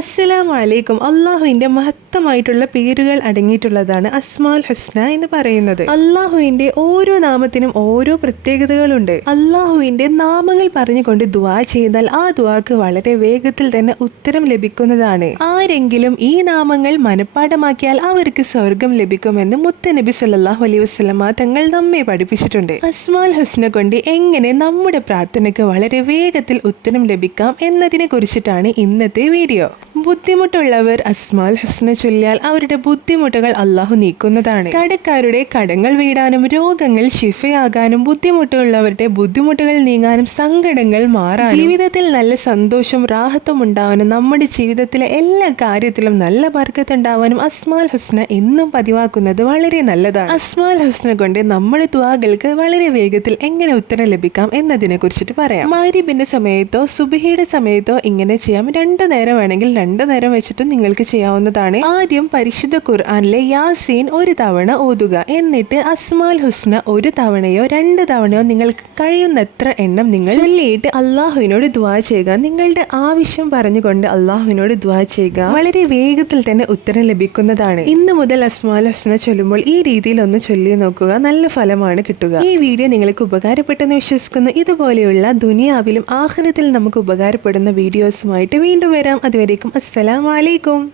അസ്സലാമു അലൈക്കും അള്ളാഹുവിന്റെ മഹത്തമായിട്ടുള്ള പേരുകൾ അടങ്ങിയിട്ടുള്ളതാണ് അസ്മാൽ ഹുസ്ന എന്ന് പറയുന്നത്. അള്ളാഹുവിന്റെ ഓരോ നാമത്തിനും ഓരോ പ്രത്യേകതകളുണ്ട്. അള്ളാഹുവിന്റെ നാമങ്ങൾ പറഞ്ഞുകൊണ്ട് ദുവാ ചെയ്താൽ ആ ദുവാക്ക് വളരെ വേഗത്തിൽ തന്നെ ഉത്തരം ലഭിക്കുന്നതാണ്. ആരെങ്കിലും ഈ നാമങ്ങൾ മനഃപ്പാഠമാക്കിയാൽ അവർക്ക് സ്വർഗം ലഭിക്കുമെന്ന് മുത്തനബി സല്ലാഹു അലൈഹി വസ്ലമ തങ്ങൾ നമ്മെ പഠിപ്പിച്ചിട്ടുണ്ട്. അസ്മാൽ ഹുസ്ന കൊണ്ട് എങ്ങനെ നമ്മുടെ പ്രാർത്ഥനയ്ക്ക് വളരെ വേഗത്തിൽ ഉത്തരം ലഭിക്കാം എന്നതിനെ കുറിച്ചിട്ടാണ് ഇന്നത്തെ വീഡിയോ. ബുദ്ധിമുട്ടുള്ളവർ അസ്മാൽ ഹുസ്ന ചൊല്ലിയാൽ അവരുടെ ബുദ്ധിമുട്ടുകൾ അള്ളാഹു നീക്കുന്നതാണ്. കടക്കാരുടെ കടങ്ങൾ വീടാനും രോഗങ്ങൾ ശിഫയാകാനും ബുദ്ധിമുട്ടുള്ളവരുടെ ബുദ്ധിമുട്ടുകൾ നീങ്ങാനും സങ്കടങ്ങൾ മാറാനും ജീവിതത്തിൽ നല്ല സന്തോഷം റാഹത്വം ഉണ്ടാവാനും നമ്മുടെ ജീവിതത്തിലെ എല്ലാ കാര്യത്തിലും നല്ല ബർക്കത്തുണ്ടാവാനും അസ്മാൽ ഹുസ്ന എന്നും പതിവാക്കുന്നത് വളരെ നല്ലതാണ്. അസ്മാൽ ഹുസ്ന കൊണ്ട് നമ്മുടെ ദ്വാകൾക്ക് വളരെ വേഗത്തിൽ എങ്ങനെ ഉത്തരം ലഭിക്കാം എന്നതിനെ കുറിച്ചിട്ട് പറയാം. മാരിബിന്റെ സമയത്തോ സുബഹിയുടെ സമയത്തോ ഇങ്ങനെ ചെയ്യാം. രണ്ടു നേരം വേണമെങ്കിൽ രണ്ടു നേരം വെച്ചിട്ട് നിങ്ങൾക്ക് ചെയ്യാവുന്നതാണ് ആദ്യം പരിശുദ്ധ ഖുർആാനിലെ യാസീൻ ഒരു തവണ ഓതുക. എന്നിട്ട് അസ്മാൽ ഹുസ്ന ഒരു തവണയോ രണ്ട് തവണയോ നിങ്ങൾക്ക് കഴിയുന്നത്ര എണ്ണം നിങ്ങൾ ചൊല്ലിയിട്ട് അള്ളാഹുവിനോട് ദ്വാ ചെയ്യുക. നിങ്ങളുടെ ആവശ്യം പറഞ്ഞുകൊണ്ട് അള്ളാഹുവിനോട് ദ്വാ ചെയ്യുക. വളരെ വേഗത്തിൽ തന്നെ ഉത്തരം ലഭിക്കുന്നതാണ്. ഇന്ന് മുതൽ അസ്മാൽ ഹുസ്ന ചൊല്ലുമ്പോൾ ഈ രീതിയിൽ ഒന്ന് ചൊല്ലി നോക്കുക. നല്ല ഫലമാണ് കിട്ടുക. ഈ വീഡിയോ നിങ്ങൾക്ക് ഉപകാരപ്പെട്ടെന്ന് വിശ്വസിക്കുന്നു. ഇതുപോലെയുള്ള ദുനിയാവിലും ആഹ്ലത്തിൽ നമുക്ക് ഉപകാരപ്പെടുന്ന വീഡിയോസുമായിട്ട് വീണ്ടും വരാം. അതുവരേക്കും السلام عليكم.